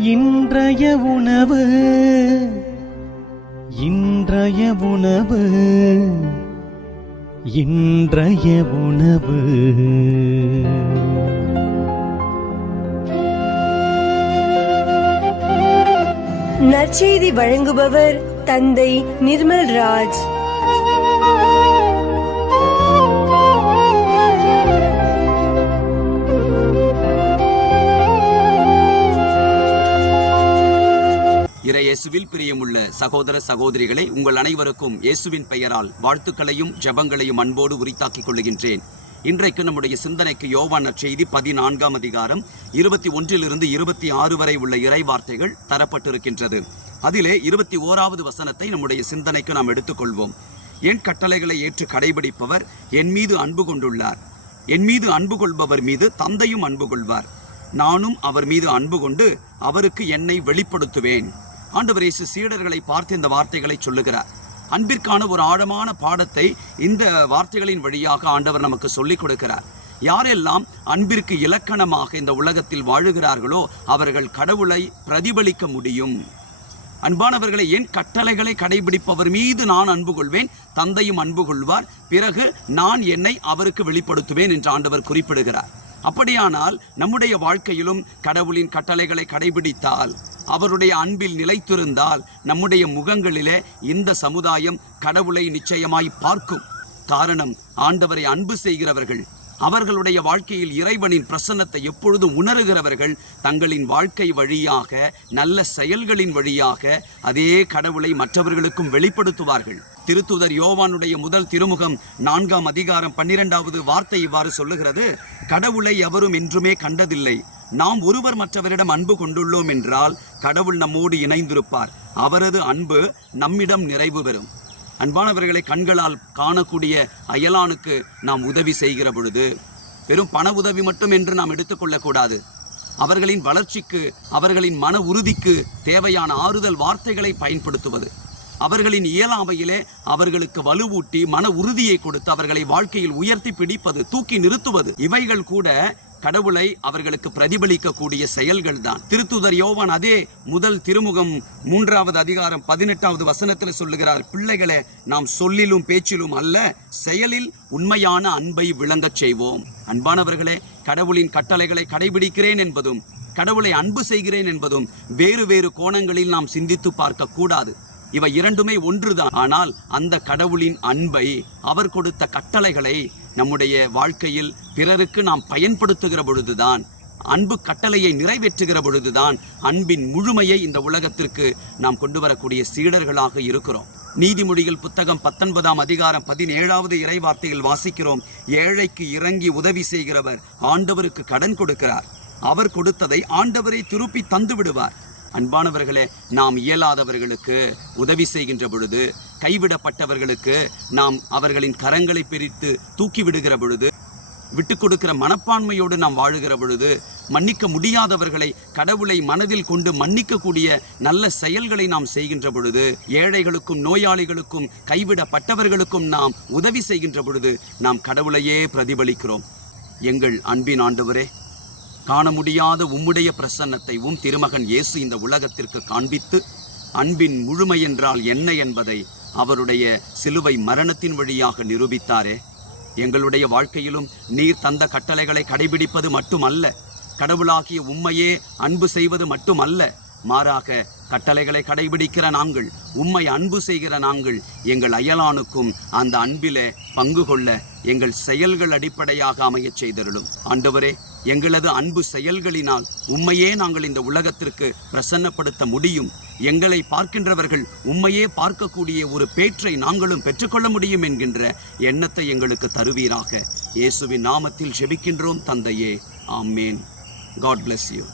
இன்றைய உணவு இன்றைய உணவு இன்றைய உணவு. நற்செய்தி வழங்குபவர் தந்தை நிர்மல் ராஜ். இயேசுவில் பிரியமுள்ள சகோதர சகோதரிகளை, உங்கள் அனைவருக்கும் இயேசுவின் பெயரால் வாழ்த்துக்களையும் ஜெபங்களையும் அன்போடு உரித்தாக்கிக் கொள்ளுகின்றேன். இன்றைக்கு நம்முடைய சிந்தனைக்கு யோவான் நற்செய்தி 14ஆம் அதிகாரம் 21 - 26 வரை உள்ள இறை வார்த்தைகள் தரப்பட்டிருக்கின்றது. அதிலே 21வது வசனத்தை நம்முடைய சிந்தனைக்கு நாம் எடுத்துக்கொள்வோம். என் கட்டளைகளை ஏற்று கடைபிடிப்பவர் என் மீது அன்பு கொண்டுள்ளார். என் மீது அன்பு கொள்பவர் மீது தந்தையும் அன்பு கொள்வார். நானும் அவர் மீது அன்பு கொண்டு அவருக்கு என்னை வெளிப்படுத்துவேன். ஆண்டவர் இயேசு சீடர்களை பார்த்து இந்த வார்த்தைகளை சொல்லுகிறார். அன்பிற்கான ஒரு ஆழமான பாடத்தை இந்த வார்த்தைகளின் வழியாக ஆண்டவர் நமக்கு சொல்லிக் கொடுக்கிறார். யாரெல்லாம் அன்பிற்கு இலக்கணமாக இந்த உலகத்தில் வாழுகிறார்களோ அவர்கள் கடவுளை பிரதிபலிக்க முடியும். அன்பானவர்களை, என் கட்டளைகளை கடைபிடிப்பவர் மீது நான் அன்பு கொள்வேன், தந்தையும் அன்பு கொள்வார், பிறகு நான் என்னை அவருக்கு வெளிப்படுத்துவேன் என்று ஆண்டவர் குறிப்பிடுகிறார். அப்படியானால் நம்முடைய வாழ்க்கையிலும் கடவுளின் கட்டளைகளை கடைபிடித்தால், அவருடைய அன்பில் நிலைத்திருந்தால், நம்முடைய முகங்களிலே இந்த சமுதாயம் கடவுளை நிச்சயமாய் பார்க்கும். காரணம், ஆண்டவரை அன்பு செய்கிறவர்கள், அவர்களுடைய வாழ்க்கையில் இறைவனின் பிரசன்னத்தை எப்பொழுதும் உணர்கிறவர்கள் தங்களின் வாழ்க்கை வழியாக, நல்ல செயல்களின் வழியாக அதே கடவுளை மற்றவர்களுக்கும் வெளிப்படுத்துவார்கள். திருத்தூதர் யோவானுடைய முதல் திருமுகம் 4ஆம் அதிகாரம் 12வது வார்த்தை இவ்வாறு சொல்லுகிறது: கடவுளை எவரும் என்றுமே கண்டதில்லை. நாம் ஒருவர் மற்றவரிடம் அன்பு கொண்டுள்ளோம் என்றால் கடவுள் நம்மோடு இணைந்திருப்பார். அவரது அன்பு நம்மிடம் நிறைவு பெறும். அன்பானவர்களை, கண்களால் காணக்கூடிய அயலானுக்கு நாம் உதவி செய்கிற பொழுது வெறும் பண உதவி மட்டும் என்று நாம் எடுத்துக்கொள்ளக்கூடாது. அவர்களின் வளர்ச்சிக்கு, அவர்களின் மன உறுதிக்கு தேவையான ஆறுதல் வார்த்தைகளை பயன்படுத்துவது, அவர்களின் இயலாமையிலே அவர்களுக்கு வலுவூட்டி மன உறுதியை கொடுத்து அவர்களை வாழ்க்கையில் உயர்த்தி பிடிப்பது, தூக்கி நிறுத்துவது, இவைகள் கூட கடவுளை அவர்களுக்கு பிரதிபலிக்கக்கூடிய செயல்கள் தான். திருத்தூதர் யோவான் அதே முதல் திருமுகம் 3வது அதிகாரம் 18வது வசனத்தில் சொல்லுகிறார்: பிள்ளைகளே, நாம் சொல்லிலும் பேச்சிலும் அல்ல, செயலில் உண்மையான அன்பை விளங்கச் செய்வோம். அன்பானவர்களே, கடவுளின் கட்டளைகளை கடைபிடிக்கிறேன் என்பதும் கடவுளை அன்பு செய்கிறேன் என்பதும் வேறு வேறு கோணங்களில் நாம் சிந்தித்து பார்க்க கூடாது. இவை இரண்டுமே ஒன்றுதான். ஆனால் அந்த கடவுளின் அன்பை, அவர் கொடுத்த கட்டளைகளை நம்முடைய வாழ்க்கையில் பிறருக்கு நாம் பயன்படுத்துகிற பொழுதுதான், அன்பு கட்டளையை நிறைவேற்றுகிற பொழுதுதான் அன்பின் முழுமையை இந்த உலகத்திற்கு நாம் கொண்டு வரக்கூடிய சீடர்களாக இருக்கிறோம். நீதிமொழிகள் புத்தகம் 19ஆம் அதிகாரம் 17வது இறை வார்த்தையில் வாசிக்கிறோம்: ஏழைக்கு இறங்கி உதவி செய்கிறவர் ஆண்டவருக்கு கடன் கொடுக்கிறார். அவர் கொடுத்ததை ஆண்டவரை திருப்பி தந்து விடுவார். அன்பானவர்களே, நாம் இயலாதவர்களுக்கு உதவி செய்கின்ற பொழுது, கைவிடப்பட்டவர்களுக்கு நாம் அவர்களின் கரங்களை பிரித்து தூக்கி விடுகிற பொழுது, விட்டு கொடுக்கிற மனப்பான்மையோடு நாம் வாழுகிற பொழுது, மன்னிக்க முடியாதவர்களை கடவுளை மனதில் கொண்டு மன்னிக்கக்கூடிய நல்ல செயல்களை நாம் செய்கின்ற பொழுது, ஏழைகளுக்கும் நோயாளிகளுக்கும் கைவிடப்பட்டவர்களுக்கும் நாம் உதவி செய்கின்ற பொழுது நாம் கடவுளையே பிரதிபலிக்கிறோம். எங்கள் அன்பின் ஆண்டவரே, காண முடியாத உம்முடைய பிரசன்னத்தை திருமகன் இயேசு இந்த உலகத்திற்கு காண்பித்து, அன்பின் முழுமை என்றால் என்ன என்பதை அவருடைய சிலுவை மரணத்தின் வழியாக நிரூபித்தாரே. எங்களுடைய வாழ்க்கையிலும் நீர் தந்த கட்டளைகளை கடைபிடிப்பது மட்டுமல்ல, கடவுளாகிய உம்மையே அன்பு செய்வது மட்டுமல்ல, மாறாக கட்டளைகளை கடைபிடிக்கிற நாங்கள், உம்மை அன்பு செய்கிற நாங்கள், எங்கள் அயலானுக்கும் அந்த அன்பிலே பங்கு கொள்ள எங்கள் செயல்கள் அடிப்படையாக அமையச் செய்திருளும். ஆண்டவரே, எங்களது அன்பு செயல்களினால் உம்மையே நாங்கள் இந்த உலகத்திற்கு பிரசன்னப்படுத்த முடியும். எங்களை பார்க்கின்றவர்கள் உம்மையே பார்க்கக்கூடிய ஒரு பேற்றை நாங்களும் பெற்றுக்கொள்ள முடியும் என்கின்ற எண்ணத்தை எங்களுக்கு தருவீராக. இயேசுவின் நாமத்தில் ஜெபிக்கின்றோம் தந்தையே. ஆமேன். God bless you.